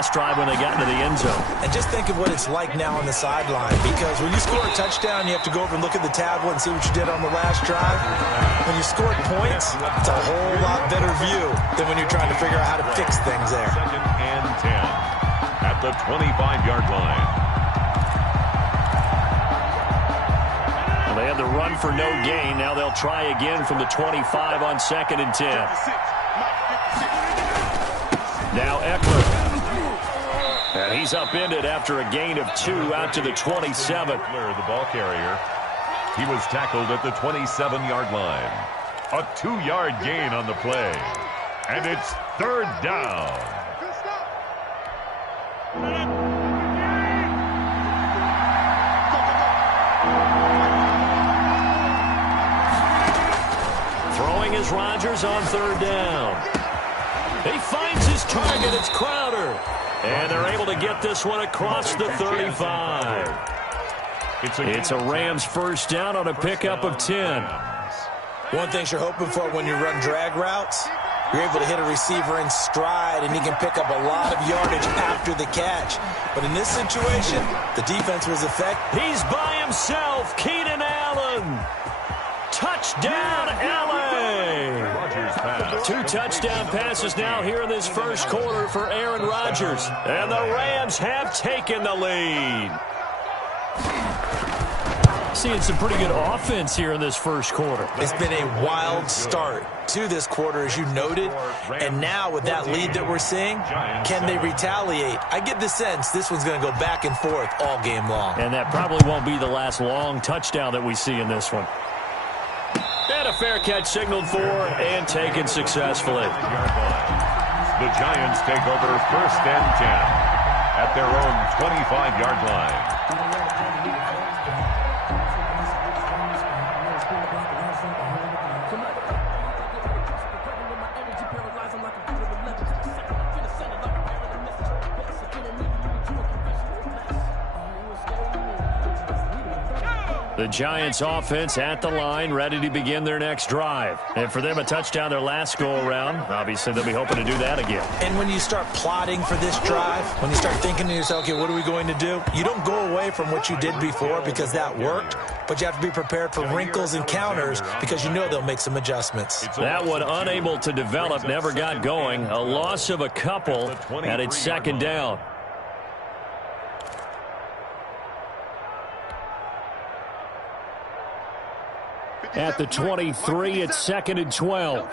last drive when they got into the end zone. And just think of what it's like now on the sideline, because when you score a touchdown, you have to go over and look at the tablet and see what you did on the last drive. When you scored points, it's a whole lot better view than when you're trying to figure out how to fix things there. 2nd and 10 at the 25-yard line. Well, they had the run for no gain. Now they'll try again from the 25 on 2nd and 10. Now Eckler. And he's upended after a gain of 2 out to the 27. Eckler, the ball carrier. He was tackled at the 27-yard line. A 2-yard gain on the play. And it's 3rd down. Throwing is Rodgers on 3rd down. He finds his target. It's Crowder. And they're able to get this one across the 35. It's a Rams first down on a pickup of 10. One thing you're hoping for when you run drag routes, you're able to hit a receiver in stride, and he can pick up a lot of yardage after the catch. But in this situation, the defense was effective. He's by himself. Keenan Allen. Touchdown, L.A. 2 touchdown passes now here in this first quarter for Aaron Rodgers. And the Rams have taken the lead. Seeing some pretty good offense here in this first quarter. It's been a wild start to this quarter, as you noted. And now with that lead that we're seeing, can they retaliate? I get the sense this one's going to go back and forth all game long. And that probably won't be the last long touchdown that we see in this one. And a fair catch signaled for and taken successfully. The Giants take over 1st and 10 at their own 25-yard line. The Giants offense at the line, ready to begin their next drive. And for them, a touchdown their last go-around. Obviously, they'll be hoping to do that again. And when you start plotting for this drive, when you start thinking to yourself, okay, what are we going to do? You don't go away from what you did before because that worked, but you have to be prepared for wrinkles and counters because you know they'll make some adjustments. That one unable to develop, never got going. A loss of a couple, and it's 2nd down. At the 23, it's 2nd and 12.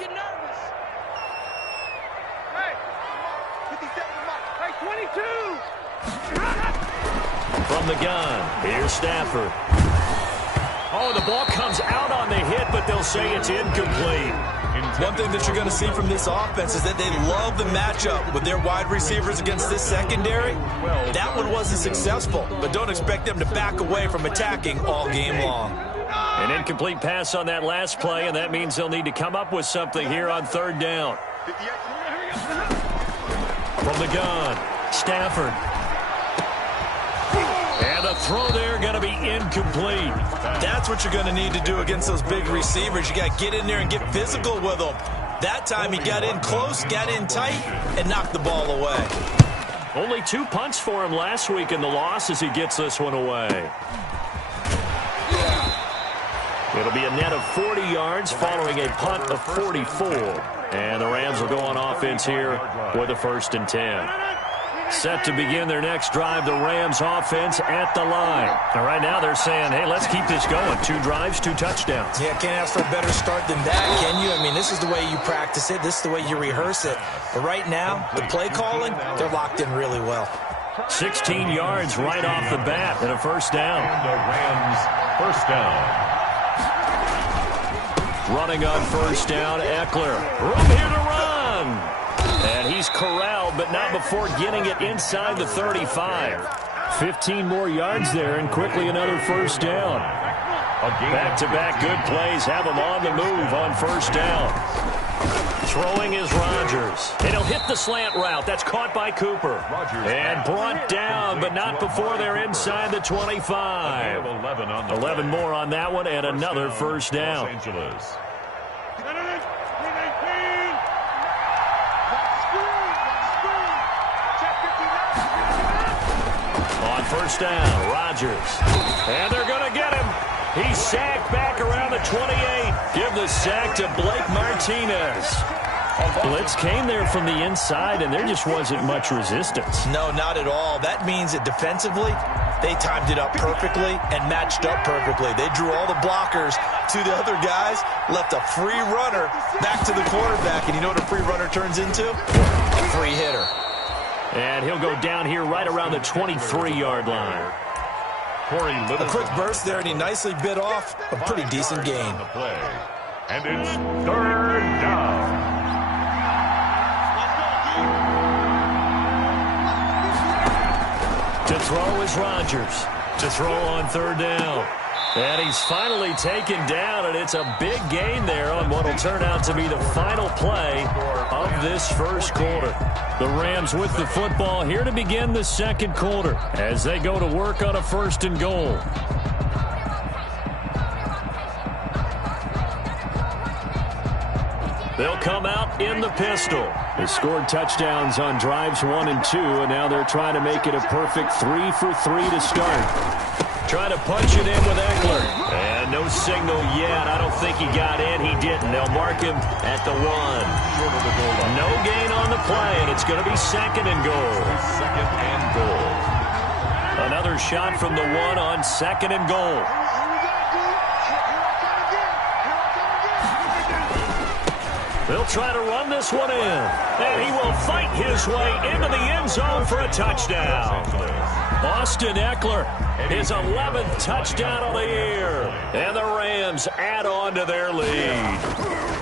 From the gun, here's Stafford. Oh, the ball comes out on the hit, but they'll say it's incomplete. One thing that you're going to see from this offense is that they love the matchup with their wide receivers against this secondary. That one wasn't successful, but don't expect them to back away from attacking all game long. An incomplete pass on that last play, and that means they'll need to come up with something here on 3rd down. From the gun, Stafford. And the throw there going to be incomplete. That's what you're going to need to do against those big receivers. You got to get in there and get physical with them. That time he got in close, got in tight, and knocked the ball away. Only 2 punts for him last week in the loss as he gets this one away. It'll be a net of 40 yards following a punt of 44. And the Rams will go on offense here with a 1st and 10. Set to begin their next drive, the Rams offense at the line. And right now they're saying, hey, let's keep this going. 2 drives, 2 touchdowns. Yeah, can't ask for a better start than that, can you? I mean, this is the way you practice it. This is the way you rehearse it. But right now, the play calling, they're locked in really well. 16 yards right off the bat and a 1st down. And the Rams 1st down. Running on 1st down, Eckler. Room here to run. And he's corralled, but not before getting it inside the 35. 15 more yards there, and quickly another 1st down. Back-to-back good plays have him on the move on 1st down. Throwing is Rodgers. And he'll hit the slant route. That's caught by Cooper. And brought down, but not before they're inside the 25. 11 more on that one, and another 1st down. first down. Rodgers. And they're going to get him. He's sacked back around the 28. Give the sack to Blake Martinez. Blitz came there from the inside, and there just wasn't much resistance. No, not at all. That means that defensively, they timed it up perfectly and matched up perfectly. They drew all the blockers to the other guys, left a free runner back to the quarterback, and you know what a free runner turns into? A free hitter. And he'll go down here right around the 23-yard line. A quick burst there, and he nicely bit off a pretty decent gain. And it's third down. To throw is Rodgers. To throw on third down. And he's finally taken down, and it's a big gain there on what will turn out to be the final play of this first quarter. The Rams with the football here to begin the second quarter as they go to work on a 1st and goal. They'll come out in the pistol. They scored touchdowns on drives 1 and 2, and now they're trying to make it a perfect 3 for 3 to start. Trying to punch it in with Eckler. And no signal yet. I don't think he got in. He didn't. They'll mark him at the 1. No gain on the play, and it's going to be 2nd and goal. 2nd and goal. Another shot from the 1 on 2nd and goal. They'll try to run this one in. And he will fight his way into the end zone for a touchdown. Austin Eckler, his 11th touchdown of the year. And the Rams add on to their lead.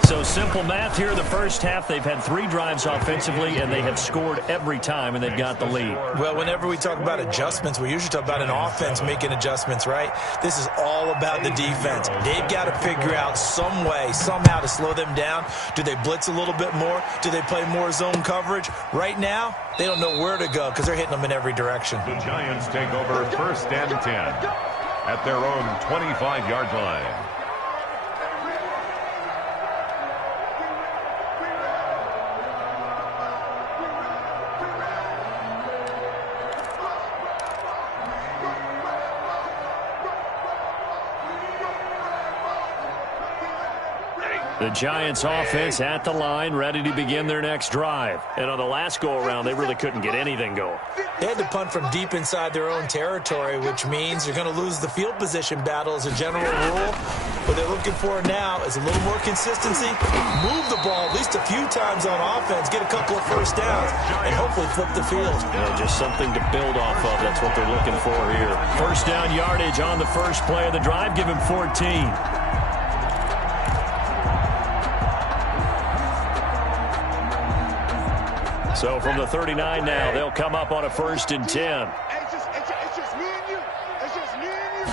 So simple math here in the first half. They've had 3 drives offensively, and they have scored every time, and they've got the lead. Well, whenever we talk about adjustments, we usually talk about an offense making adjustments, right? This is all about the defense. They've got to figure out some way, somehow to slow them down. Do they blitz a little bit more? Do they play more zone coverage? Right now, they don't know where to go because they're hitting them in every direction. The Giants take over 1st and 10 at their own 25-yard line. The Giants offense at the line, ready to begin their next drive. And on the last go-around, they really couldn't get anything going. They had to punt from deep inside their own territory, which means you're going to lose the field position battle as a general rule. What they're looking for now is a little more consistency, move the ball at least a few times on offense, get a couple of first downs, and hopefully flip the field. Just something to build off of. That's what they're looking for here. First down yardage on the first play of the drive. Give him 14. So from the 39 now, they'll come up on a 1st and 10. It's just me and you. It's just me and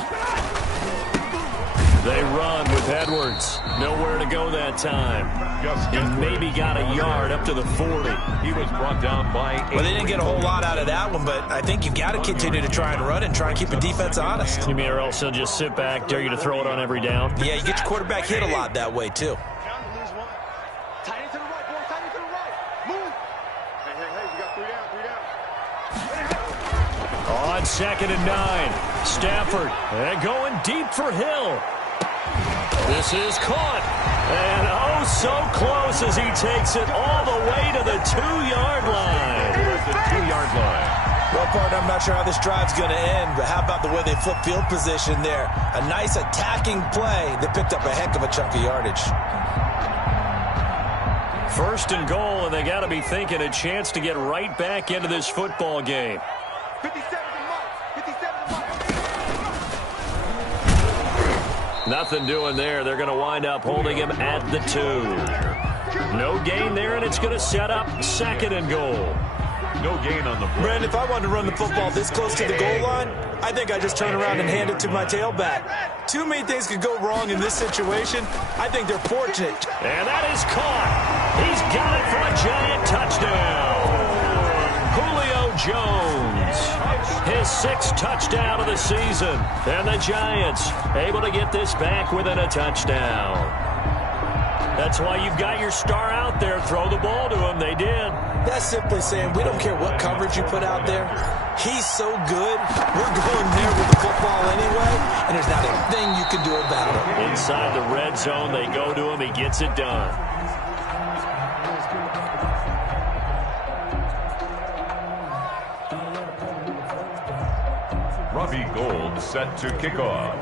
you. They run with Edwards. Nowhere to go that time. And maybe got a yard up to the 40. He was brought down by 8. Well, they didn't get a whole lot out of that one, but I think you've got to continue to try and run and try and keep the defense honest. You mean or else he'll just sit back, dare you to throw it on every down? Yeah, you get your quarterback hit a lot that way, too. On 2nd and 9, Stafford going deep for Hill. This is caught. And oh, so close as he takes it all the way to the 2-yard line. The 2-yard line. Well, partner, I'm not sure how this drive's going to end, but how about the way they flip field position there? A nice attacking play. They picked up a heck of a chunk of yardage. 1st and goal, and they got to be thinking a chance to get right back into this football game. 57 Nothing doing there. They're going to wind up holding him at the 2. No gain there, and it's going to set up 2nd and goal. No gain on the play. Brandon, if I wanted to run the football this close to the goal line, I think I just turn around and hand it to my tailback. Too many things could go wrong in this situation. I think they're fortunate. And that is caught. He's got it for a giant touchdown. Julio Jones, his 6th touchdown of the season. And the Giants able to get this back within a touchdown. That's why you've got your star out there. Throw the ball to him. They did. That's simply saying we don't care what coverage you put out there. He's so good, we're going there with the football anyway, and there's not a thing you can do about it. Inside the red zone, they go to him. He gets it done. Robbie Gould set to kick off.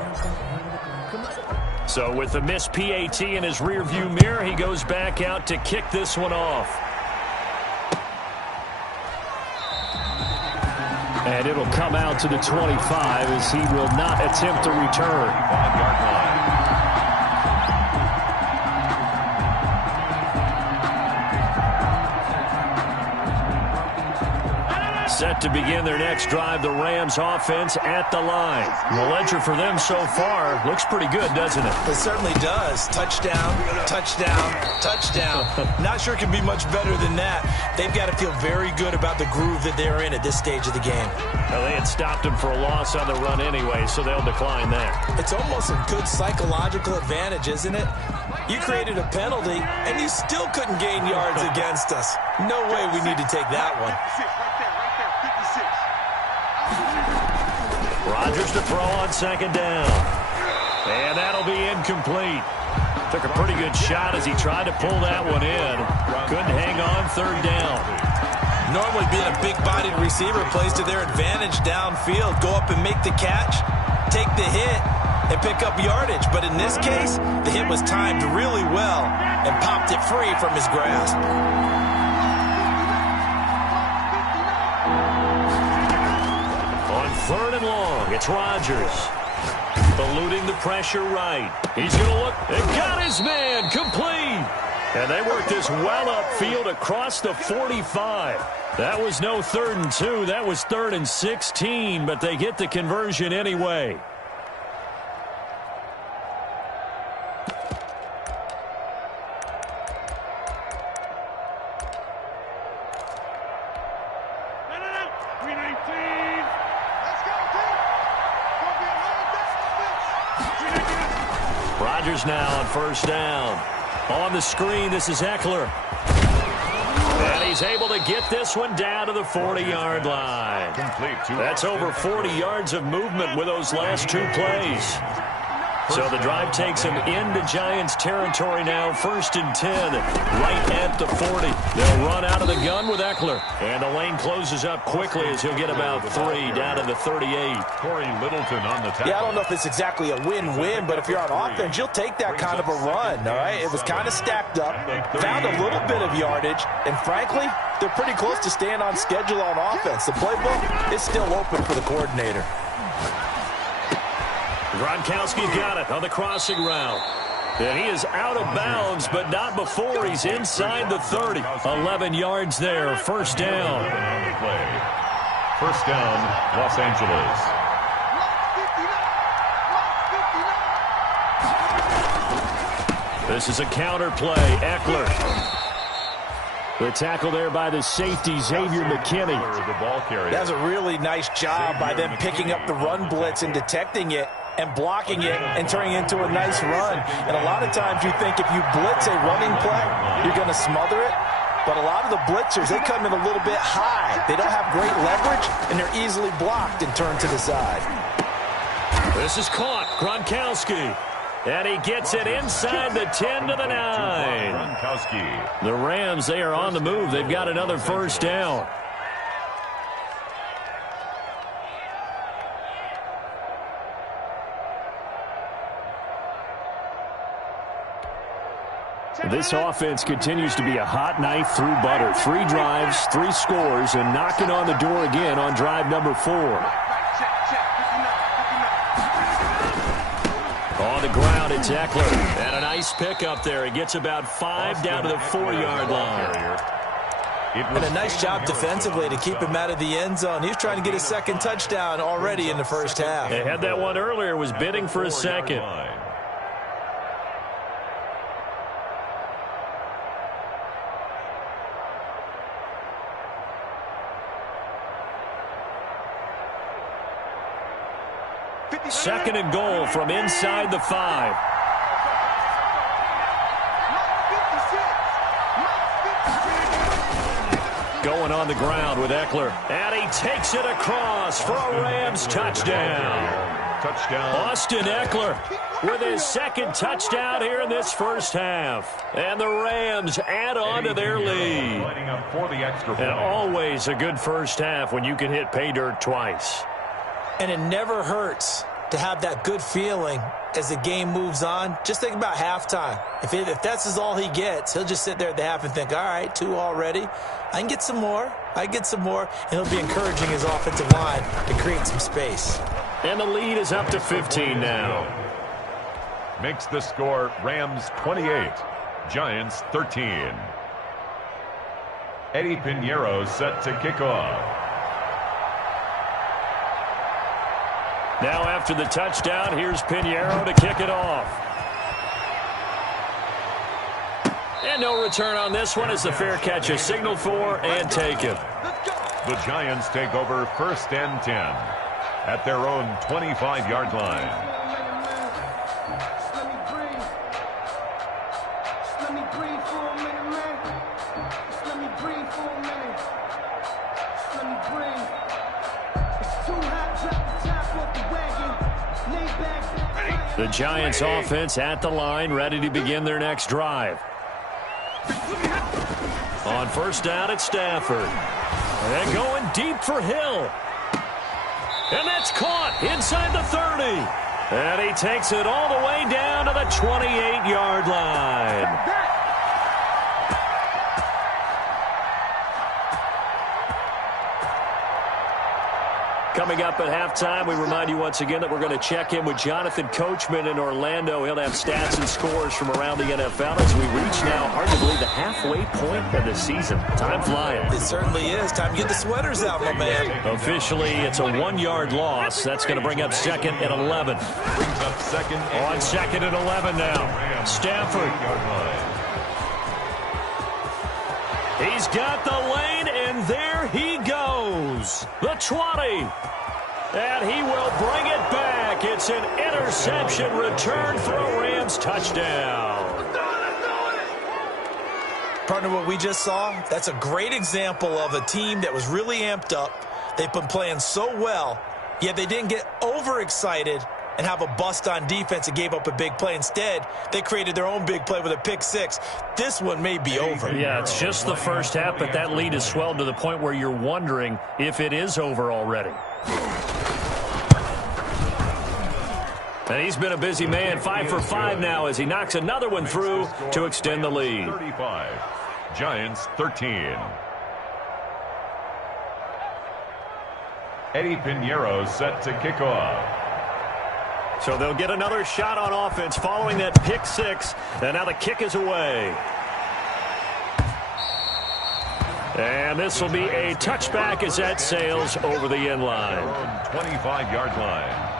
So with the missed PAT in his rearview mirror, he goes back out to kick this one off. And it'll come out to the 25 as he will not attempt to return. 5-yard line. Set to begin their next drive, the Rams offense at the line. The ledger for them so far looks pretty good, doesn't it? It certainly does. Touchdown, touchdown, touchdown. Not sure it can be much better than that. They've got to feel very good about the groove that they're in at this stage of the game. Well, they had stopped him for a loss on the run anyway, so they'll decline that. It's almost a good psychological advantage, isn't it? You created a penalty, and you still couldn't gain yards against us. No way we need to take that one. Rodgers to throw on second down. And that'll be incomplete. Took a pretty good shot as he tried to pull that one in. Couldn't hang on third down. Normally being a big-bodied receiver plays to their advantage downfield. Go up and make the catch, take the hit, and pick up yardage. But in this case, the hit was timed really well and popped it free from his grasp. Third and long, it's Rodgers. Eluding the pressure right. He's going to look and got his man complete. And they work this well upfield across the 45. That was no 3rd and 2. That was 3rd and 16, but they get the conversion anyway. Rodgers now on first down. On the screen, this is Eckler. And he's able to get this one down to the 40-yard line. That's over 40 yards of movement with those last 2 plays. So the drive takes him into Giants territory now. 1st and 10, right at the 40. They'll run out of the gun with Eckler. And the lane closes up quickly as he'll get about 3 down to the 38. Corey Littleton on the tackle. Yeah, I don't know if it's exactly a win-win, but if you're on offense, you'll take that kind of a run, all right? It was kind of stacked up, found a little bit of yardage, and frankly, they're pretty close to staying on schedule on offense. The playbook is still open for the coordinator. Gronkowski got it on the crossing route. And he is out of bounds, but not before he's inside the 30. 11 yards there, first down. First down, Los Angeles. This is a counter play. Eckler. The tackle there by the safety, Xavier McKinney. The ball carrier. That's a really nice job by them picking up the run blitz and detecting it and blocking it and turning it into a nice run. And a lot of times you think if you blitz a running play, you're going to smother it. But a lot of the blitzers, they come in a little bit high. They don't have great leverage, and they're easily blocked and turned to the side. This is caught. Gronkowski. And he gets it inside the 10 to the 9. Gronkowski. The Rams, they are on the move. They've got another first down. This offense continues to be a hot knife through butter. 3 drives, 3 scores, and knocking on the door again on drive number 4. On the ground, it's Eckler. And a nice pick up there. He gets about 5 down to the 4-yard line. And a nice job defensively to keep him out of the end zone. He's trying to get his second touchdown already in the first half. They had that one earlier, was bidding for a second. Second and goal from inside the 5. Going on the ground with Eckler. And he takes it across for a Rams touchdown. Austin Eckler with his second touchdown here in this first half. And the Rams add on to their lead. And always a good first half when you can hit pay dirt twice. And it never hurts to have that good feeling as the game moves on. Just think about halftime. If that's all he gets, he'll just sit there at the half and think, all right, 2 already. I can get some more. And he'll be encouraging his offensive line to create some space. And the lead is up to 15 now. Makes the score Rams 28, Giants 13. Eddie Pinheiro set to kick off. Now after the touchdown, here's Pinheiro to kick it off. And no return on this one as the fair catch is signaled for and taken. The Giants take over 1st and 10 at their own 25-yard line. The Giants offense at the line, ready to begin their next drive. On first down, it's Stafford. And going deep for Hill. And that's caught inside the 30. And he takes it all the way down to the 28-yard line. Coming up at halftime, we remind you once again that we're going to check in with Jonathan Coachman in Orlando. He'll have stats and scores from around the NFL as we reach now arguably the halfway point of the season. Time flying. It certainly is. Time to get the sweaters out, my man. Officially, it's a 1-yard loss. That's going to bring up 2nd and 11. Brings up 2nd and On 2nd and 11 now. Stafford. He's got the lane, and there he goes. The 20. And he will bring it back. It's an interception return for a Rams touchdown. Partner, what we just saw, that's a great example of a team that was really amped up. They've been playing so well, yet they didn't get overexcited and have a bust on defense and gave up a big play. Instead, they created their own big play with a pick six. This one may be over. Yeah, it's just the first half, but that lead has swelled to the point where you're wondering if it is over already. And he's been a busy man, 5 for 5 now as he knocks another one through to extend the lead. 35, Giants 13. Eddie Pinheiro set to kick off. So they'll get another shot on offense following that pick six. And now the kick is away. And this will be a touchback as that sails over the end line. 25-yard line.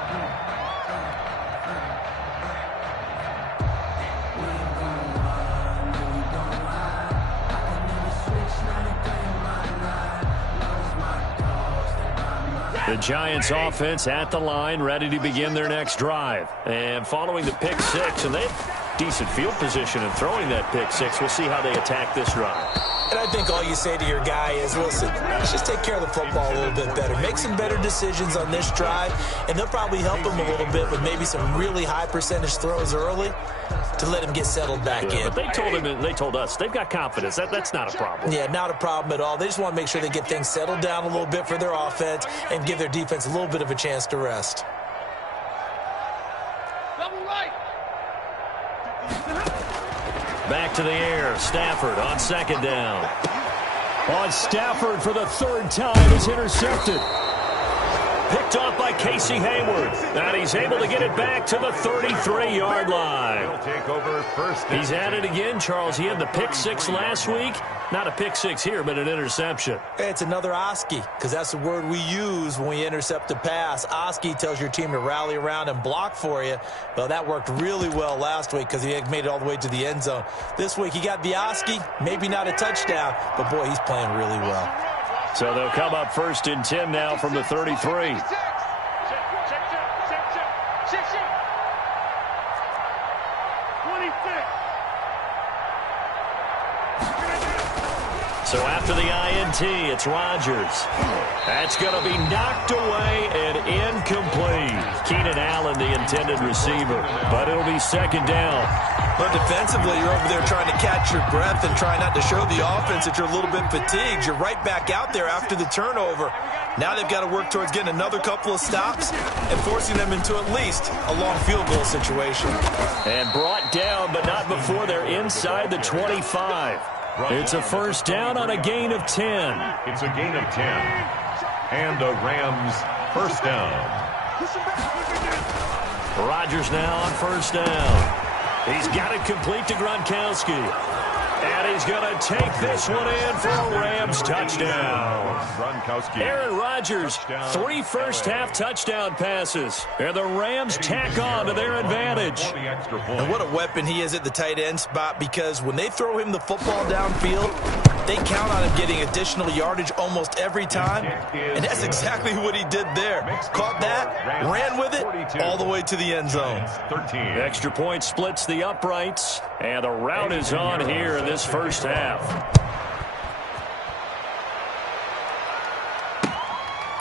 The Giants offense at the line, ready to begin their next drive. And following the pick six, and they have decent field position in throwing that pick six. We'll see how they attack this drive. And I think all you say to your guy is, listen, let's just take care of the football a little bit better. Make some better decisions on this drive, and they'll probably help him a little bit with maybe some really high percentage throws early to let him get settled back in. But they told him, and they told us, they've got confidence. That's not a problem. Yeah, not a problem at all. They just want to make sure they get things settled down a little bit for their offense and give their defense a little bit of a chance to rest. Back to the air. Stafford on second down. On Stafford for the third time is intercepted. Picked off by Casey Hayward. And he's able to get it back to the 33-yard line. He'll take over first. He's at it again, Charles. He had the pick six last week. Not a pick six here, but an interception. It's another Oski, because that's the word we use when we intercept a pass. Oski tells your team to rally around and block for you. Well, that worked really well last week because he made it all the way to the end zone. This week he got the Oski, maybe not a touchdown, but boy, he's playing really well. So they'll come up 1st and 10 now from the 33. So after the INT, it's Rodgers. That's going to be knocked away and incomplete. Keenan Allen, the intended receiver, but it'll be second down. But defensively, you're over there trying to catch your breath and try not to show the offense that you're a little bit fatigued. You're right back out there after the turnover. Now they've got to work towards getting another couple of stops and forcing them into at least a long field goal situation. And brought down, but not before they're inside the 25. It's a first down on a gain of 10. It's a gain of 10. And a Rams first down. Rodgers now on first down. He's got it complete to Gronkowski. And he's going to take this one in for a Rams touchdown. Aaron Rodgers, 3 first-half touchdown passes. And the Rams tack on to their advantage. And what a weapon he is at the tight end spot, because when they throw him the football downfield, they count on him getting additional yardage almost every time. And that's exactly what he did there. Caught that, ran with it, all the way to the end zone. Extra point splits the uprights. And the route is on here in this first half.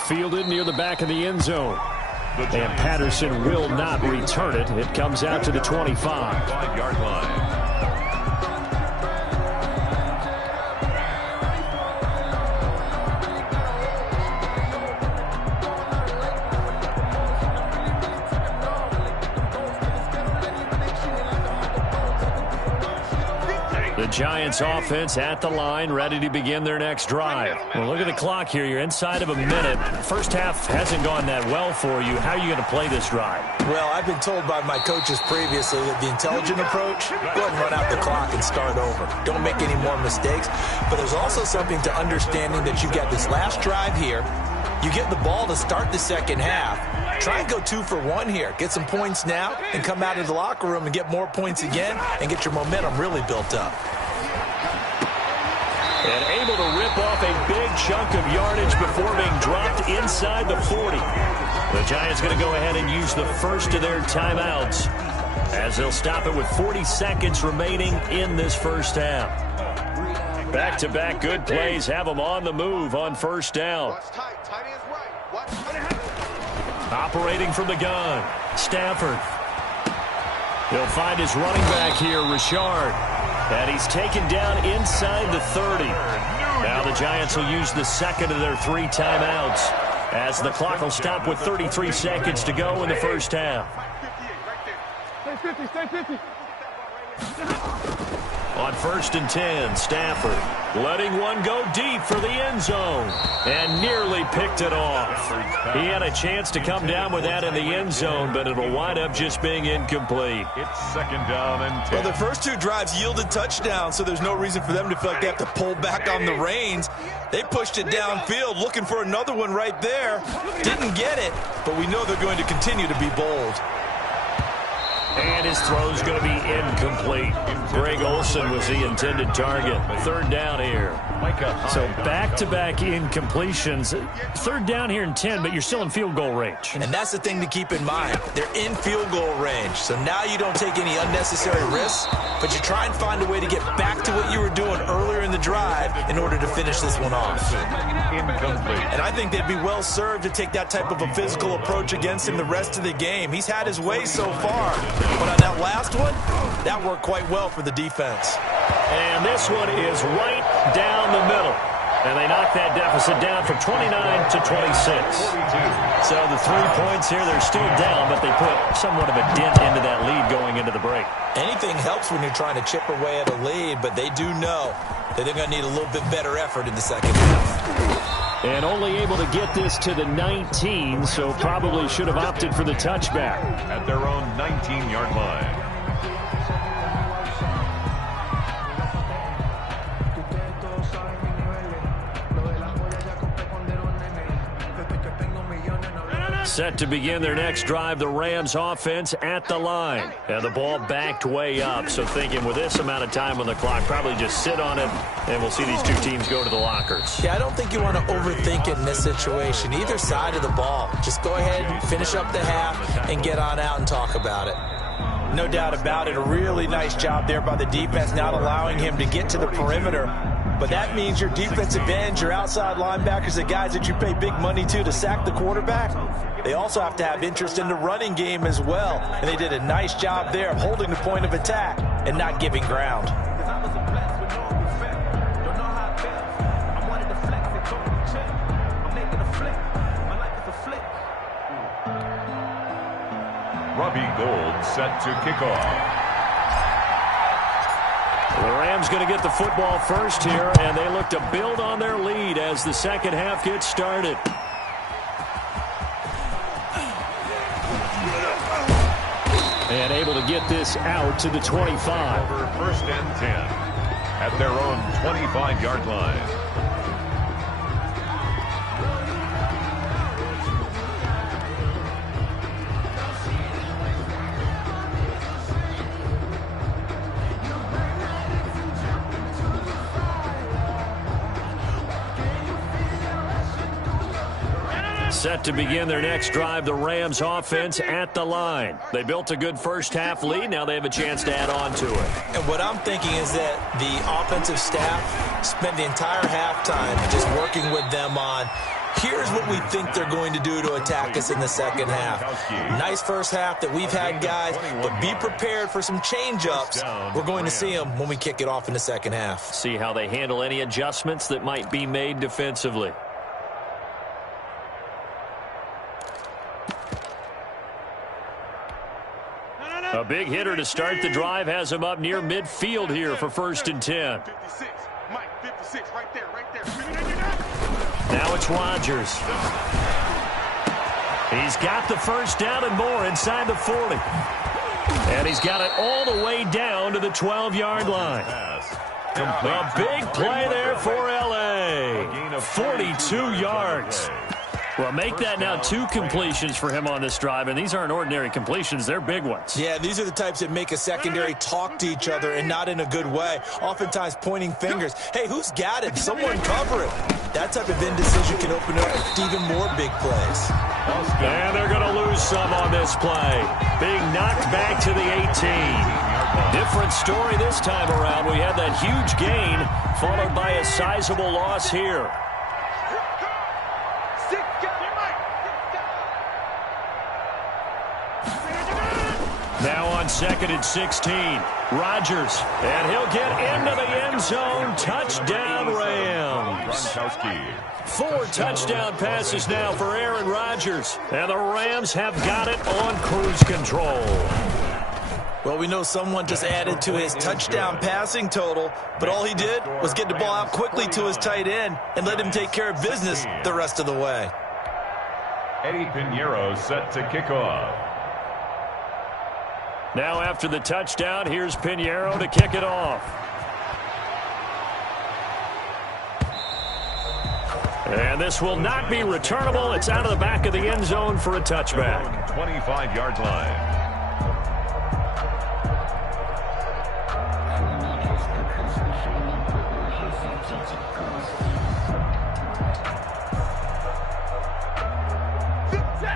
Fielded near the back of the end zone. And Patterson will not return it. It comes out to the 25-yard line. The Giants offense at the line, ready to begin their next drive. Well, look at the clock here. You're inside of a minute. First half hasn't gone that well for you. How are you going to play this drive? Well, I've been told by my coaches previously that the intelligent approach, go ahead and run out the clock and start over. Don't make any more mistakes. But there's also something to understanding that you've got this last drive here. You get the ball to start the second half. Try and go 2 for 1 here. Get some points now and come out of the locker room and get more points again and get your momentum really built up. And able to rip off a big chunk of yardage before being dropped inside the 40. The Giants going to go ahead and use the first of their timeouts as they'll stop it with 40 seconds remaining in this first half. Back-to-back good plays have them on the move on first down. Operating from the gun, Stafford. He'll find his running back here, Richard. And he's taken down inside the 30. Now the Giants will use the second of their 3 timeouts as the clock will stop with 33 seconds to go in the first half. Stay 50. On first and 10, Stafford letting one go deep for the end zone and nearly picked it off. He had a chance to come down with that in the end zone, but it'll wind up just being incomplete. It's second down and 10. Well, their first 2 drives yielded touchdowns, so there's no reason for them to feel like they have to pull back on the reins. They pushed it downfield, looking for another one right there. Didn't get it, but we know they're going to continue to be bold. And his throw's going to be incomplete. Greg Olsen was the intended target. Third down here. So back-to-back incompletions. Third down here in 10, but you're still in field goal range. And that's the thing to keep in mind. They're in field goal range. So now you don't take any unnecessary risks, but you try and find a way to get back to what you were doing earlier in the drive in order to finish this one off. Incomplete. And I think they'd be well served to take that type of a physical approach against him the rest of the game. He's had his way so far. But on that last one, that worked quite well for the defense. And this one is right down the middle. And they knock that deficit down from 29 to 26. So the 3 points here, they're still down, but they put somewhat of a dent into that lead going into the break. Anything helps when you're trying to chip away at a lead, but they do know that they're going to need a little bit better effort in the second half. And only able to get this to the 19, so probably should have opted for the touchback. At their own 19-yard line. Set to begin their next drive, the Rams offense at the line. And the ball backed way up, so thinking with this amount of time on the clock, probably just sit on it, and we'll see these 2 teams go to the lockers. Yeah, I don't think you want to overthink it in this situation. Either side of the ball. Just go ahead, finish up the half, and get on out and talk about it. No doubt about it. A really nice job there by the defense, not allowing him to get to the perimeter. but that means your defensive ends, your outside linebackers, the guys that you pay big money to sack the quarterback, they also have to have interest in the running game as well. And they did a nice job there of holding the point of attack and not giving ground. Robbie Gould set to kick off. The Rams going to get the football first here, and they look to build on their lead as the second half gets started. And able to get this out to the 25. Over 1st and 10 at their own 25-yard line. Set to begin their next drive, the Rams offense at the line. They built a good first half lead. Now they have a chance to add on to it. And what I'm thinking is that the offensive staff spent the entire halftime just working with them on, here's what we think they're going to do to attack us in the second half. Nice first half that we've had, guys, but be prepared for some change-ups. We're going to see them when we kick it off in the second half. See how they handle any adjustments that might be made defensively. A big hitter to start the drive has him up near midfield here for 1st and 10. 56. Mike, 56, right there, right there. Now it's Rodgers. He's got the first down and more inside the 40. And he's got it all the way down to the 12-yard line. A big play there for L.A. 42 yards. Well, make that now 2 completions for him on this drive, and these aren't ordinary completions. They're big ones. Yeah, these are the types that make a secondary talk to each other and not in a good way. Oftentimes pointing fingers. Hey, who's got it? Someone cover it. That type of indecision can open up even more big plays. And they're going to lose some on this play. Being knocked back to the 18. Different story this time around. We had that huge gain followed by a sizable loss here. Now on 2nd and 16, Rodgers, and he'll get into the end zone. Touchdown, Rams. 4 touchdown passes now for Aaron Rodgers, and the Rams have got it on cruise control. Well, we know someone just added to his touchdown passing total, but all he did was get the ball out quickly to his tight end and let him take care of business the rest of the way. Eddie Pinheiro set to kick off. Now after the touchdown, here's Pinheiro to kick it off. And this will not be returnable. It's out of the back of the end zone for a touchback. 25-yard line.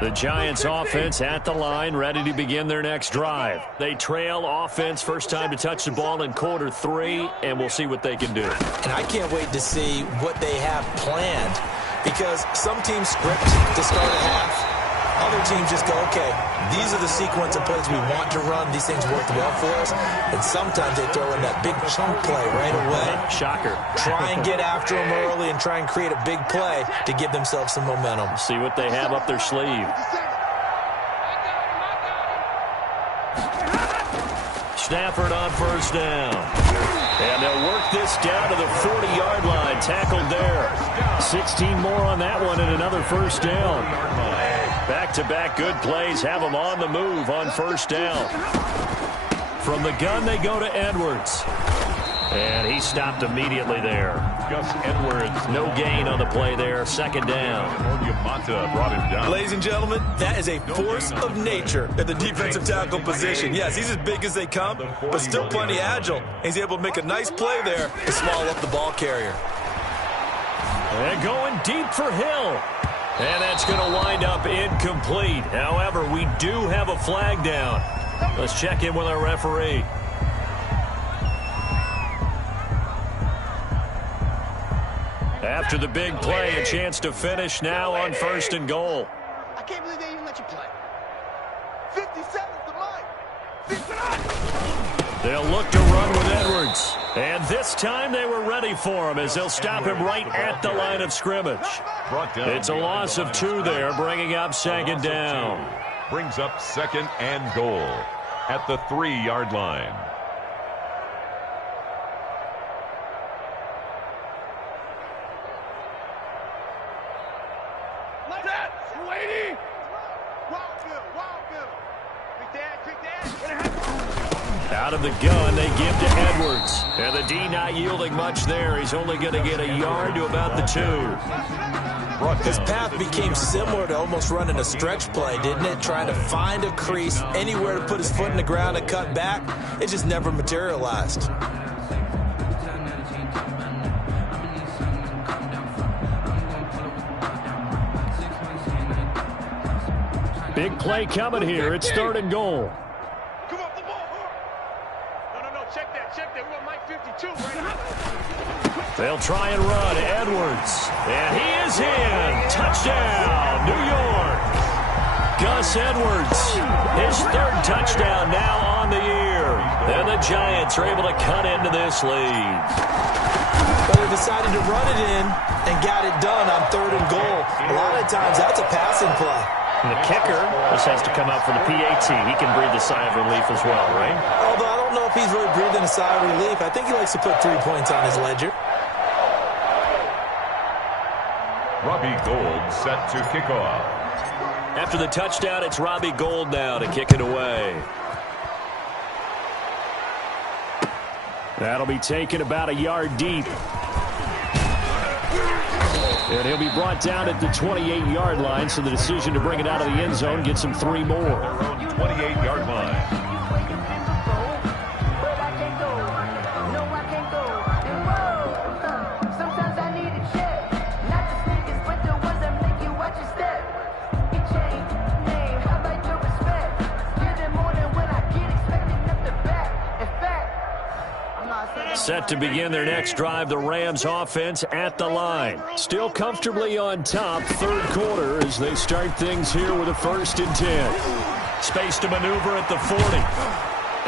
The Giants offense at the line, ready to begin their next drive. They trail offense, first time to touch the ball in quarter 3, and we'll see what they can do. And I can't wait to see what they have planned, because some teams script to start a half. Other teams just go, okay, these are the sequence of plays we want to run. These things worked well for us. And sometimes they throw in that big chunk play right away. Shocker. Try and get after them early and try and create a big play to give themselves some momentum. See what they have up their sleeve. Stafford on first down. And they'll work this down to the 40-yard line. Tackled there. 16 more on that one and another first down. Back-to-back good plays have them on the move on first down. From the gun, they go to Edwards. And he stopped immediately there. Gus Edwards. No gain on the play there. Second down. Onyemata brought him down. Ladies and gentlemen, that is a force of nature at the defensive tackle position. Yes, he's as big as they come, but still plenty agile. He's able to make a nice play there to swallow up the ball carrier. And going deep for Hill. And that's going to wind up incomplete. However, we do have a flag down. Let's check in with our referee. After the big play, a chance to finish now on 1st and goal. I can't believe they even let you play. 57 to Mike. 59. They'll look to run with Edwards. And this time they were ready for him as they'll stop him right at the line of scrimmage. It's a loss of 2 there, bringing up 2nd down. Brings up 2nd and goal at the 3-yard line. Out of the gun, they give to Edwards. And the D not yielding much there. He's only going to get a yard to about the 2. His path became similar to almost running a stretch play, didn't it? Trying to find a crease, anywhere to put his foot in the ground and cut back. It just never materialized. Big play coming here. It's 3rd and goal. Come off the ball. No. Check that. We want Mike 52 right now. They'll try and run. Edwards. And he is in. Touchdown, New York. Gus Edwards. His 3rd touchdown now on the year. And the Giants are able to cut into this lead. But they decided to run it in and got it done on 3rd and goal. A lot of times that's a passing play. And the kicker just has to come out for the PAT. He can breathe a sigh of relief as well, right? Although I don't know if he's really breathing a sigh of relief. I think he likes to put 3 points on his ledger. Robbie Gould set to kick off. After the touchdown, it's Robbie Gould now to kick it away. That'll be taken about a yard deep. And he'll be brought down at the 28-yard line, so the decision to bring it out of the end zone gets him 3 more. Their own 28-yard line. Set to begin their next drive, the Rams offense at the line. Still comfortably on top, 3rd quarter as they start things here with a 1st and 10. Space to maneuver at the 40.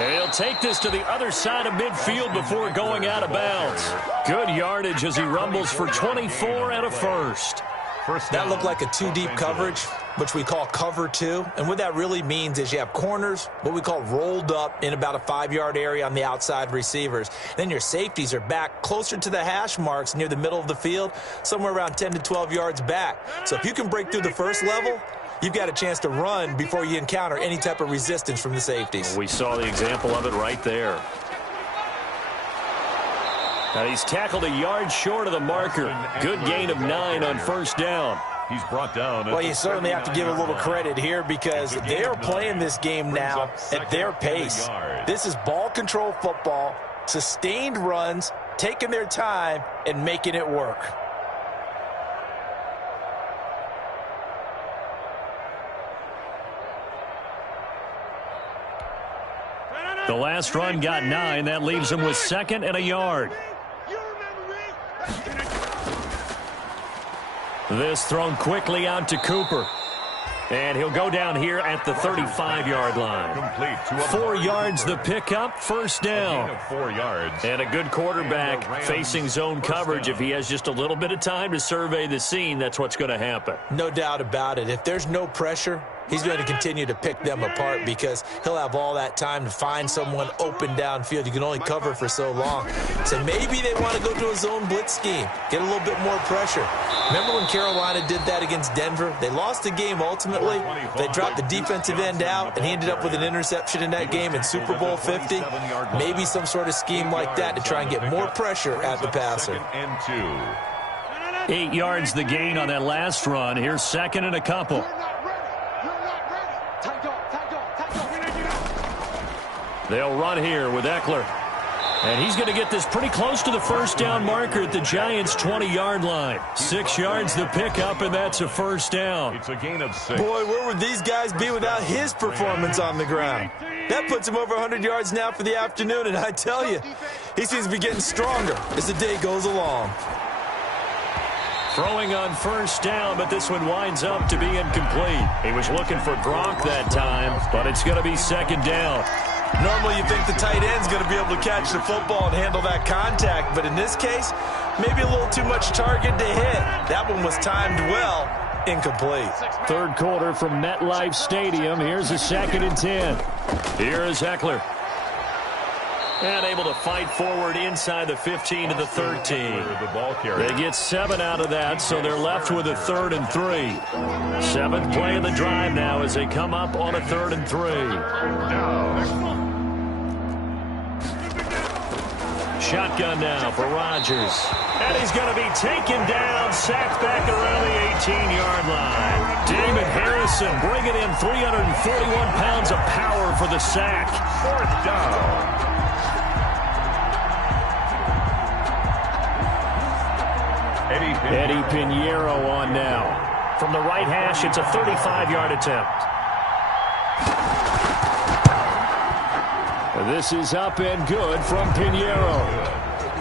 And he'll take this to the other side of midfield before going out of bounds. Good yardage as he rumbles for 24 and a 1st. That looked like a 2-deep coverage, which we call cover 2. And what that really means is you have corners, what we call rolled up in about a 5-yard area on the outside receivers. Then your safeties are back closer to the hash marks near the middle of the field, somewhere around 10 to 12 yards back. So if you can break through the first level, you've got a chance to run before you encounter any type of resistance from the safeties. We saw the example of it right there. And he's tackled a yard short of the marker. Good gain of 9 on 1st down. He's brought down. Well, you certainly have to give a little credit here because they are playing this game now at their pace. This is ball control football, sustained runs, taking their time, and making it work. The last run got 9. That leaves him with 2nd and a yard. This thrown quickly out to Cooper. And he'll go down here at the 35-yard line. 4 yards the pickup, 1st down. 4 yards. And a good quarterback facing zone coverage. If he has just a little bit of time to survey the scene, that's what's going to happen. No doubt about it. If there's no pressure, he's going to continue to pick them apart because he'll have all that time to find someone open downfield. You can only cover for so long. So maybe they want to go to a zone blitz scheme, get a little bit more pressure. Remember when Carolina did that against Denver? They lost the game ultimately. They dropped the defensive end out, and he ended up with an interception in that game in Super Bowl 50. Maybe some sort of scheme like that to try and get more pressure at the passer. 8 yards the gain on that last run. Here's 2nd and a couple. They'll run here with Eckler. And he's going to get this pretty close to the 1st down marker at the Giants' 20-yard line. 6 yards the pickup, and that's a 1st down. It's a gain of 6. Boy, where would these guys be without his performance on the ground? That puts him over 100 yards now for the afternoon, and I tell you, he seems to be getting stronger as the day goes along. Throwing on first down, but this one winds up to be incomplete. He was looking for Gronk that time, but it's going to be second down. Normally you think the tight end's going to be able to catch the football and handle that contact, but in this case, maybe a little too much target to hit. That one was timed well. Incomplete. Third quarter from MetLife Stadium. Here's a 2nd and 10. Here is Ekeler. And able to fight forward inside the 15 to the 13. They get 7 out of that, so they're left with a 3rd and 3. 7th play of the drive now as they come up on a 3rd and 3. Shotgun now for Rodgers. And he's going to be taken down, sacked back around the 18-yard line. Damon Harrison bringing in 341 pounds of power for the sack. 4th down. Eddie Pinheiro on now. From the right hash, it's a 35-yard attempt. This is up and good from Pinheiro.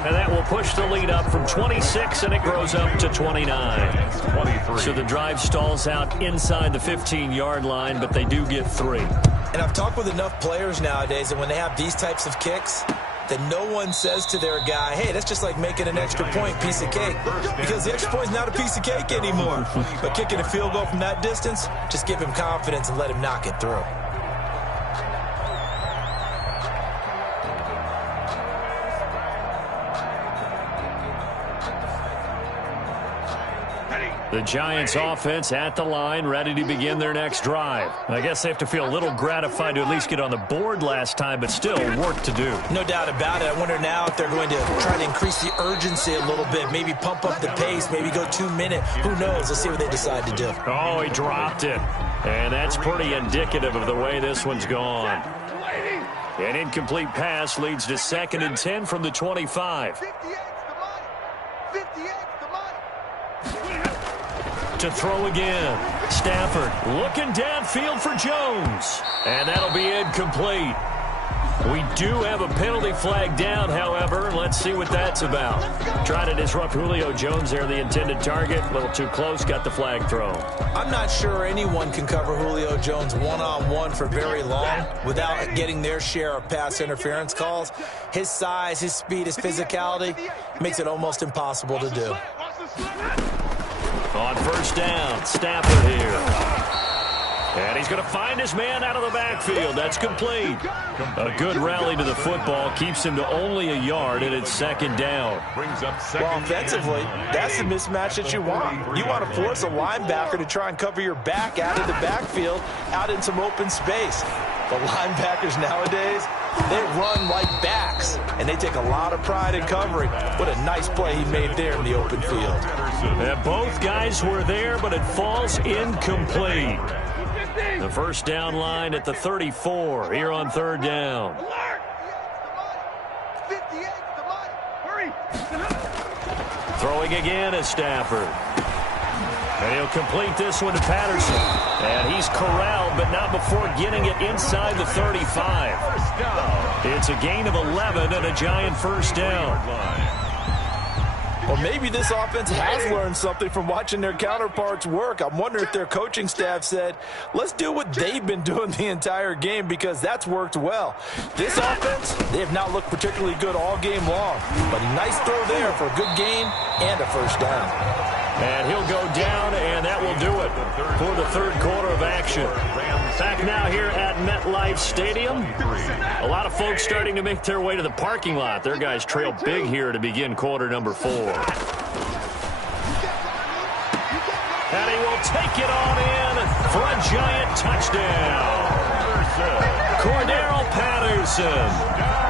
And that will push the lead up from 26, and it grows up to 29. 23. So the drive stalls out inside the 15-yard line, but they do get 3. And I've talked with enough players nowadays that when they have these types of kicks, that no one says to their guy, hey, that's just like making an extra point, piece of cake. Because the extra point's not a piece of cake anymore. But kicking a field goal from that distance, just give him confidence and let him knock it through. The Giants offense at the line, ready to begin their next drive. I guess they have to feel a little gratified to at least get on the board last time, but still work to do. No doubt about it. I wonder now if they're going to try to increase the urgency a little bit, maybe pump up the pace, maybe go 2-minute. Who knows? Let's see what they decide to do. Oh, he dropped it. And that's pretty indicative of the way this one's gone. An incomplete pass leads to 2nd and 10 from the 25. To throw again. Stafford looking downfield for Jones. And that'll be incomplete. We do have a penalty flag down, however. Let's see what that's about. Trying to disrupt Julio Jones there, the intended target. A little too close, got the flag thrown. I'm not sure anyone can cover Julio Jones one-on-one for very long without getting their share of pass interference calls. His size, his speed, his physicality makes it almost impossible to do. On first down, Stafford here. And he's going to find his man out of the backfield. That's complete. A good rally to the football keeps him to only a yard, and it's 2nd down. Brings up 2nd. Well, offensively, that's the mismatch that you want. You want to force a linebacker to try and cover your back out of the backfield, out in some open space. The linebackers nowadays, they run like backs, and they take a lot of pride in covering. What a nice play he made there in the open field. Both guys were there, but it falls incomplete. The first down line at the 34 here on 3rd down. Throwing again is Stafford. And he'll complete this one to Patterson. And he's corralled, but not before getting it inside the 35. It's a gain of 11 and a Giant first down. Well, maybe this offense has learned something from watching their counterparts work. I'm wondering if their coaching staff said, let's do what they've been doing the entire game, because that's worked well. This offense, they have not looked particularly good all game long. But a nice throw there for a good gain and a first down. And he'll go down, and that will do it for the 3rd quarter of action. Back now here at MetLife Stadium. A lot of folks starting to make their way to the parking lot. Their guys trail big here to begin quarter number 4. And he will take it on in for a Giant touchdown. Cordero Patterson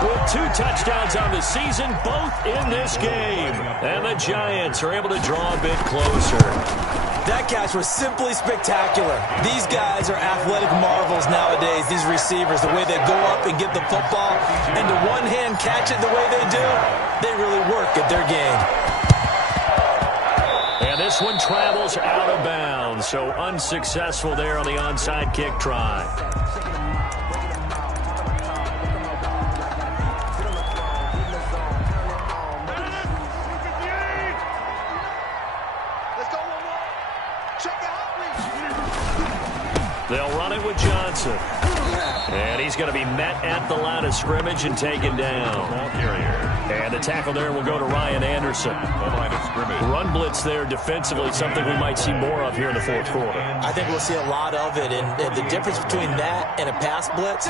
with 2 touchdowns on the season, both in this game. And the Giants are able to draw a bit closer. That catch was simply spectacular. These guys are athletic marvels nowadays, these receivers, the way they go up and get the football, and to one-hand catch it the way they do, they really work at their game. And this one travels out of bounds, so unsuccessful there on the onside kick try. They'll run it with Johnson. And he's going to be met at the line of scrimmage and taken down. Ball carrier. And the tackle there will go to Ryan Anderson. The line of scrimmage. Run blitz there defensively, something we might see more of here in the fourth quarter. I think we'll see a lot of it, and the difference between that and a pass blitz,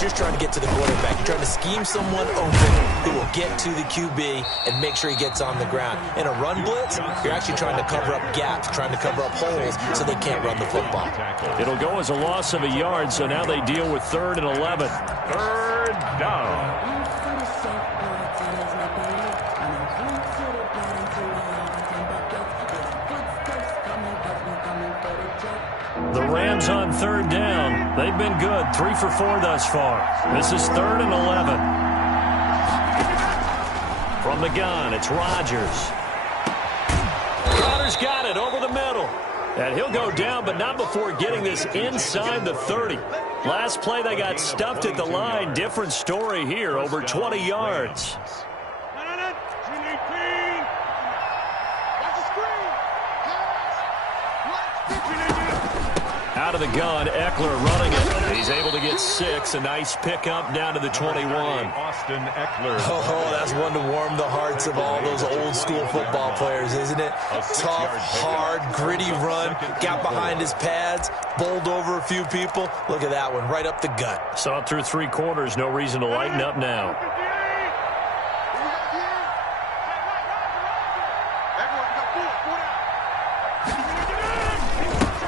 you're trying to get to the quarterback. You're trying to scheme someone open who will get to the QB and make sure he gets on the ground. In a run blitz, you're actually trying to cover up gaps, trying to cover up holes so they can't run the football. It'll go as a loss of a yard, so now they deal with 3rd and 11. 3rd down. The Rams on 3rd down. They've been good. 3 for 4 thus far. This is 3rd and 11. From the gun, it's Rodgers. Crowder's got it over the middle. And he'll go down, but not before getting this inside the 30. Last play, they got stuffed at the line. Different story here, over 20 yards. Out of the gun, Eckler running it. He's able to get 6. A nice pickup down to the 21. Austin Eckler. Oh, that's one to warm the hearts of all those old school football players, isn't it? Tough, hard, gritty run. Got behind his pads, bowled over a few people. Look at that one, right up the gut. Saw it through 3 quarters. No reason to lighten up now.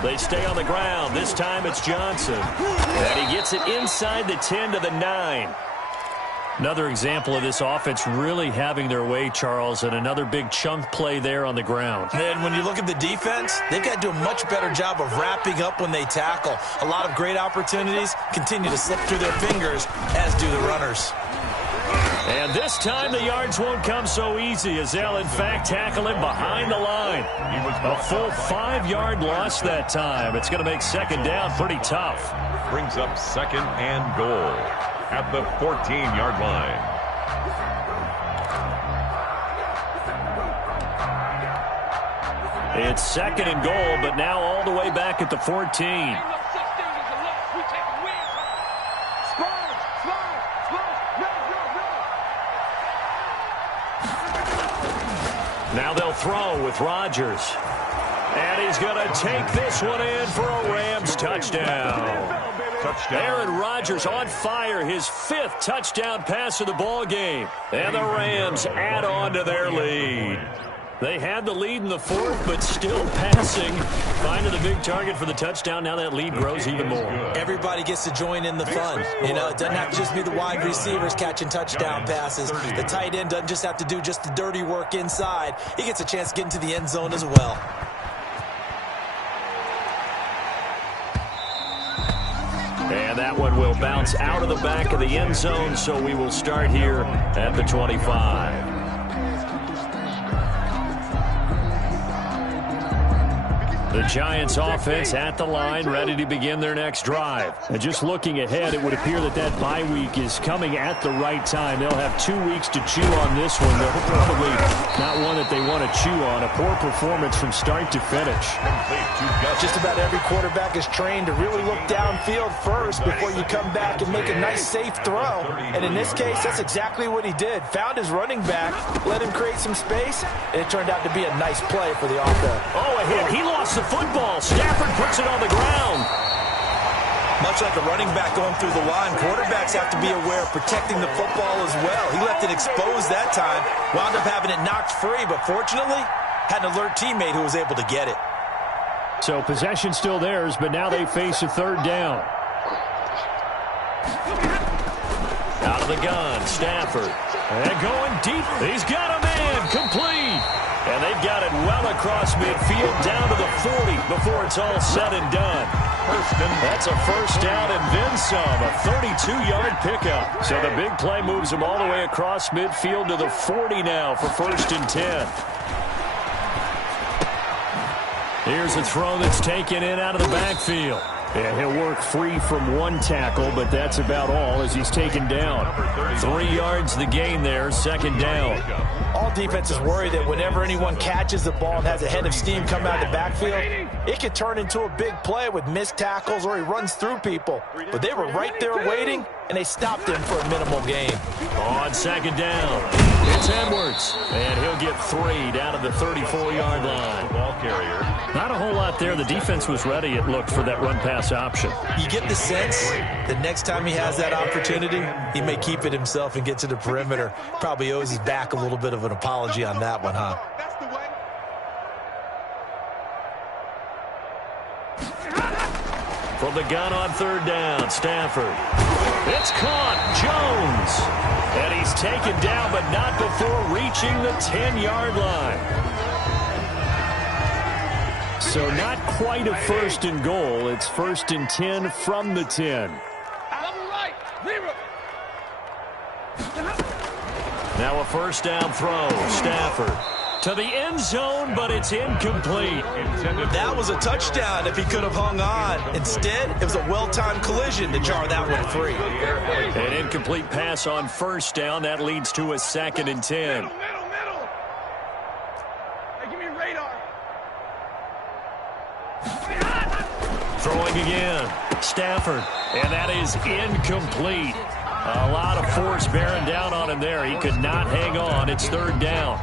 They stay on the ground. This time it's Johnson. And he gets it inside the 10 to the 9. Another example of this offense really having their way, Charles, and another big chunk play there on the ground. And when you look at the defense, they've got to do a much better job of wrapping up when they tackle. A lot of great opportunities continue to slip through their fingers, as do the runners. And this time the yards won't come so easy as they'll, in fact, tackle him behind the line. A full 5-yard loss that time. It's going to make 2nd down pretty tough. Brings up 2nd and goal at the 14-yard line. It's 2nd and goal, but now all the way back at the 14. Now they'll throw with Rodgers. And he's going to take this one in for a Rams touchdown. Aaron Rodgers on fire, his 5th touchdown pass of the ball game. And the Rams add on to their lead. They had the lead in the 4th, but still passing. Finding the big target for the touchdown. Now that lead grows even more. Everybody gets to join in the fun. You know, it doesn't have to just be the wide receivers catching touchdown passes. The tight end doesn't just have to do just the dirty work inside. He gets a chance to get into the end zone as well. And that one will bounce out of the back of the end zone, so we will start here at the 25. The Giants offense at the line, ready to begin their next drive. And just looking ahead, it would appear that bye week is coming at the right time. They'll have 2 weeks to chew on this one. They'll probably not one that they want to chew on. A poor performance from start to finish. Just about every quarterback is trained to really look downfield first before you come back and make a nice, safe throw. And in this case, that's exactly what he did. Found his running back, let him create some space, and it turned out to be a nice play for the offense. Oh, a hit. He lost the football. Stafford puts it on the ground. Much like a running back going through the line, quarterbacks have to be aware of protecting the football as well. He left it exposed that time, wound up having it knocked free, but fortunately, had an alert teammate who was able to get it. So possession still theirs, but now they face a 3rd down. Out of the gun, Stafford. And going deep. He's got a man, complete. And they've got it well across midfield, down to the 40 before it's all said and done. That's a 1st down and then some, a 32-yard pickup. So the big play moves them all the way across midfield to the 40 now for 1st and 10. Here's a throw that's taken in out of the backfield. And he'll work free from one tackle, but that's about all as he's taken down. 3 yards the gain there, second down. All defenses worry that whenever anyone catches the ball and has a head of steam come out of the backfield, it could turn into a big play with missed tackles or he runs through people. But they were right there waiting, and they stopped him for a minimal gain. On second down, it's Edwards, and he'll get 3 down to the 34-yard line. Ball carrier. Not a whole lot there. The defense was ready, it looked, for that run-pass option. You get the sense that next time he has that opportunity, he may keep it himself and get to the perimeter. Probably owes his back a little bit of an apology on that one, huh? That's the way. From the gun on third down, Stafford. It's caught, Jones. And he's taken down, but not before reaching the 10-yard line. So not quite a first and goal. It's first and 10 from the 10. Now a first down throw, Stafford. To the end zone, but it's incomplete. That was a touchdown if he could have hung on. Instead, it was a well-timed collision to jar that one free. An incomplete pass on first down. That leads to a second and 10. Middle. Hey, give me radar. Throwing again, Stafford. And that is incomplete. A lot of force bearing down on him there. He could not hang on. It's third down.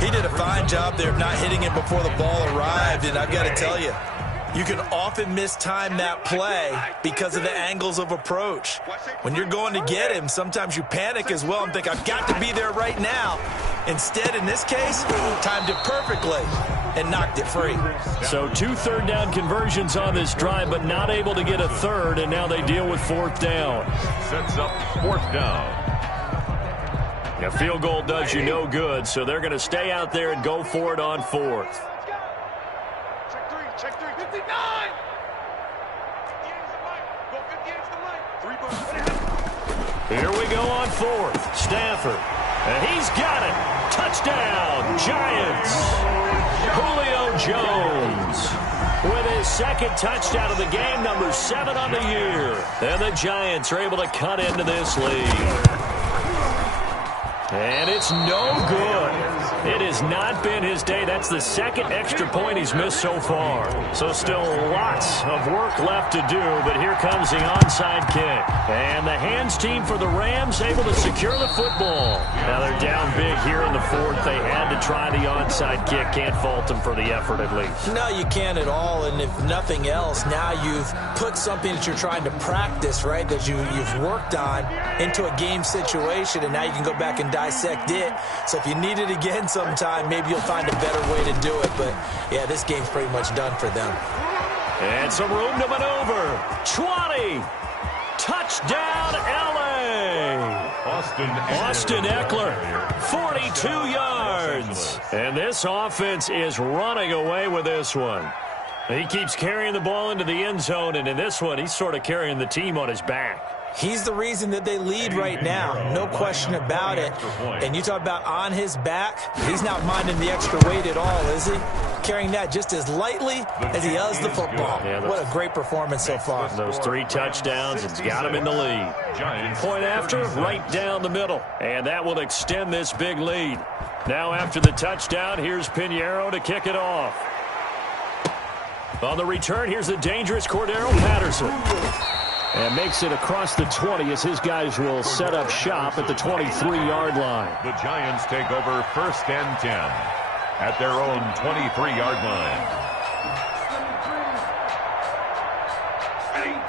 He did a fine job there of not hitting it before the ball arrived, and I've got to tell you, you can often mistime that play because of the angles of approach. When you're going to get him, sometimes you panic as well and think, I've got to be there right now. Instead, in this case, timed it perfectly and knocked it free. So 2 third-down conversions on this drive, but not able to get a third, and now they deal with fourth down. Sets up fourth down. A field goal does you no good, so they're going to stay out there and go for it on fourth. Check 3. 59. 50 Here we go on fourth. Stafford. And he's got it. Touchdown, Giants. Julio Jones with his second touchdown of the game, number 7 on the year. And the Giants are able to cut into this lead. And it's no good. It has not been his day. That's the second extra point he's missed so far. So still lots of work left to do, but here comes the onside kick. And the hands team for the Rams able to secure the football. Now they're down big here in the fourth. They had to try the onside kick. Can't fault them for the effort at least. No, you can't at all, and if nothing else, now you've put something that you're trying to practice, right, that you've worked on into a game situation, and now you can go back and dissect it. So if you need it again sometime, maybe you'll find a better way to do it. But, yeah, this game's pretty much done for them. And some room to maneuver. 20. Touchdown, L.A. Austin Eckler, 42 yards. And this offense is running away with this one. He keeps carrying the ball into the end zone, and in this one, he's sort of carrying the team on his back. He's the reason that they lead right now, no question about it. And you talk about on his back, he's not minding the extra weight at all, is he? Carrying that just as lightly as he does the football. Yeah, what a great performance so far. Those 3 touchdowns, it's got him in the lead. Point after, right down the middle. And that will extend this big lead. Now after the touchdown, here's Pinheiro to kick it off. On the return, here's the dangerous Cordero Patterson. And makes it across the 20 as his guys will set up shop at the 23-yard line. The Giants take over first and 10 at their own 23-yard line.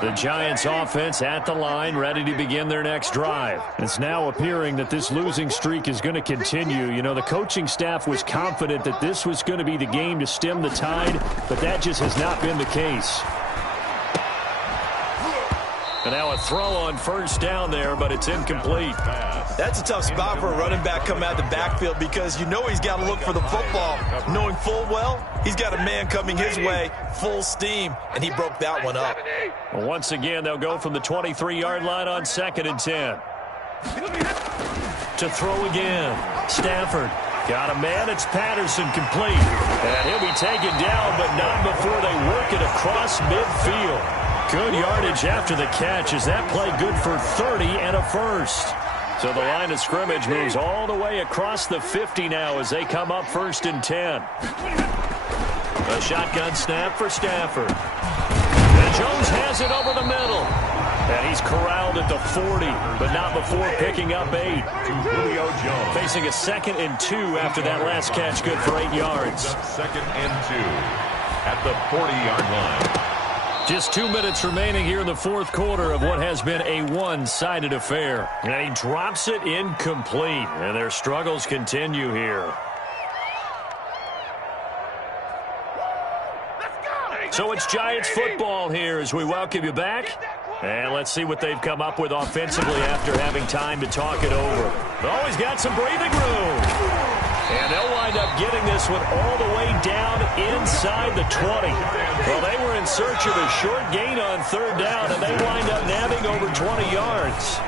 The Giants offense at the line, ready to begin their next drive. It's now appearing that this losing streak is going to continue. You know, the coaching staff was confident that this was going to be the game to stem the tide, but that just has not been the case. And now a throw on first down there, but it's incomplete. That's a tough spot for a running back coming out of the backfield because you know he's got to look for the football. Knowing full well, he's got a man coming his way, full steam, and he broke that one up. Well, once again, they'll go from the 23-yard line on second and 10. To throw again, Stafford. Got a man, it's Patterson complete. And he'll be taken down, but not before they work it across midfield. Good yardage after the catch. Is that play good for 30 and a first? So the line of scrimmage moves all the way across the 50 now as they come up 1st and 10. A shotgun snap for Stafford. And Jones has it over the middle. And he's corralled at the 40, but not before picking up 8. To Julio Jones. Facing a 2nd and 2 after that last catch, good for 8 yards. 2nd and 2 at the 40-yard line. Just 2 minutes remaining here in the 4th quarter of what has been a one-sided affair. And he drops it incomplete, and their struggles continue here. So it's Giants football here as we welcome you back. And let's see what they've come up with offensively after having time to talk it over. Oh, he's got some breathing room. And they'll wind up getting this one all the way down inside the 20. Well, they were in search of a short gain on 3rd down, and they wind up nabbing over 20 yards.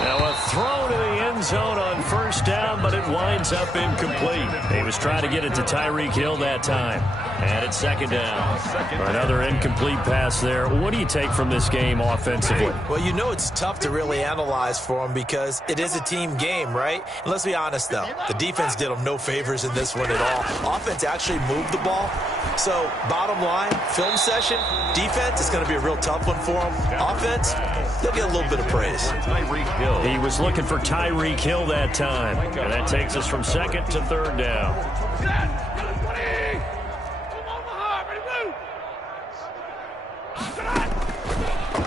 Now a throw to the end zone on 1st down, but it winds up incomplete. He was trying to get it to Tyreek Hill that time. And it's 2nd down. Another incomplete pass there. What do you take from this game offensively? Well, you know it's tough to really analyze for them because it is a team game, right? And let's be honest, though. The defense did them no favors in this one at all. Offense actually moved the ball. So, bottom line, film session, defense is going to be a real tough one for them. Offense, they'll get a little bit of praise. He was looking for Tyreek Hill that time. And that takes us from 2nd to 3rd down.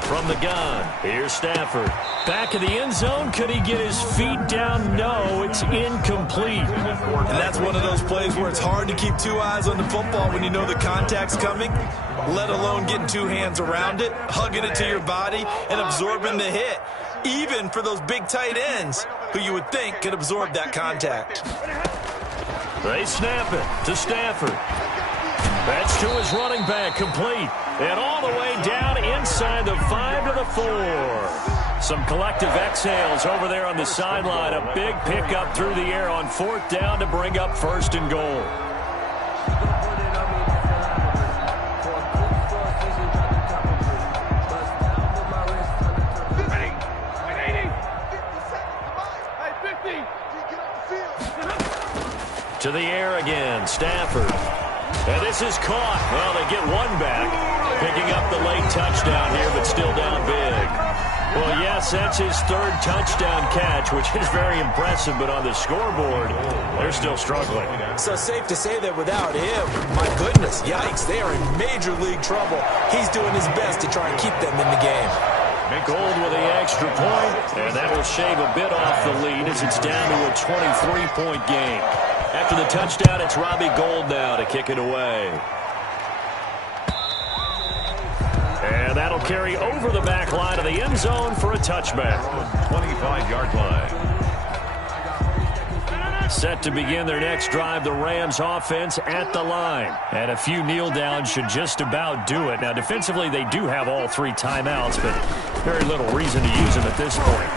From the gun, here's Stafford. Back of the end zone. Could he get his feet down? No, it's incomplete. And that's one of those plays where it's hard to keep 2 eyes on the football when you know the contact's coming, let alone getting 2 hands around it, hugging it to your body, and absorbing the hit. Even for those big tight ends who you would think could absorb that contact. They snap it to Stafford. That's to his running back, complete. And all the way down inside the 5 to the 4. Some collective exhales over there on the sideline. A big pickup through the air on 4th down to bring up 1st and goal. To the air again, Stafford. And this is caught. Well, they get one back, picking up the late touchdown here, but still down big. Well, yes, that's his 3rd touchdown catch, which is very impressive, but on the scoreboard, they're still struggling. So safe to say that without him, my goodness, yikes, they are in major league trouble. He's doing his best to try and keep them in the game. Gold with the extra point, and that will shave a bit off the lead as it's down to a 23-point game. After the touchdown, it's Robbie Gould now to kick it away. And that'll carry over the back line of the end zone for a touchback. 25-yard line. Set to begin their next drive, the Rams offense at the line. And a few kneel downs should just about do it. Now, defensively, they do have all 3 timeouts, but very little reason to use them at this point.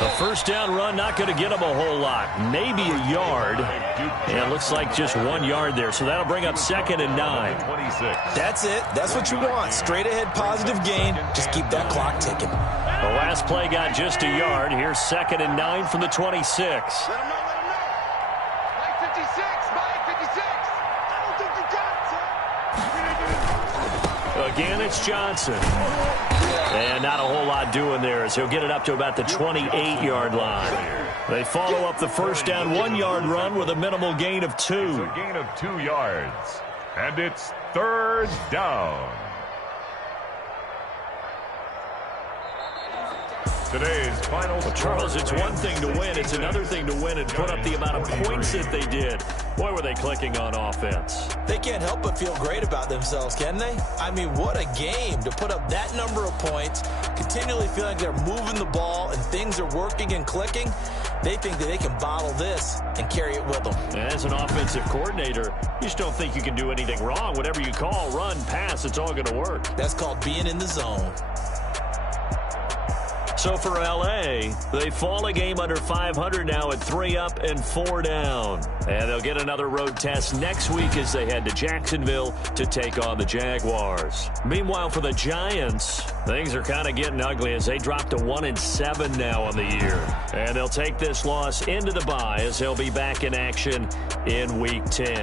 The 1st down run, not going to get them a whole lot. Maybe a yard. And it looks like just 1 yard there. So that'll bring up 2nd and 9. That's it. That's what you want. Straight ahead positive gain. Just keep that clock ticking. The last play got just a yard. Here's 2nd and 9 from the 26. Again, it's Johnson. And not a whole lot doing there as he'll get it up to about the 28-yard line. They follow up the 1st down 1-yard run with a minimal gain of 2. It's a gain of 2 yards. And it's 3rd down. Today's final Well, Charles, it's one thing to win. It's another thing to win and put up the amount of points that they did. Boy, were they clicking on offense. They can't help but feel great about themselves, can they? I mean, what a game to put up that number of points, continually feeling they're moving the ball and things are working and clicking. They think that they can bottle this and carry it with them. As an offensive coordinator, you just don't think you can do anything wrong. Whatever you call, run, pass, it's all going to work. That's called being in the zone. So for L.A., they fall a game under 500 now at 3 up and 4 down. And they'll get another road test next week as they head to Jacksonville to take on the Jaguars. Meanwhile, for the Giants, things are kind of getting ugly as they drop to 1-7 now on the year. And they'll take this loss into the bye as they'll be back in action in Week 10.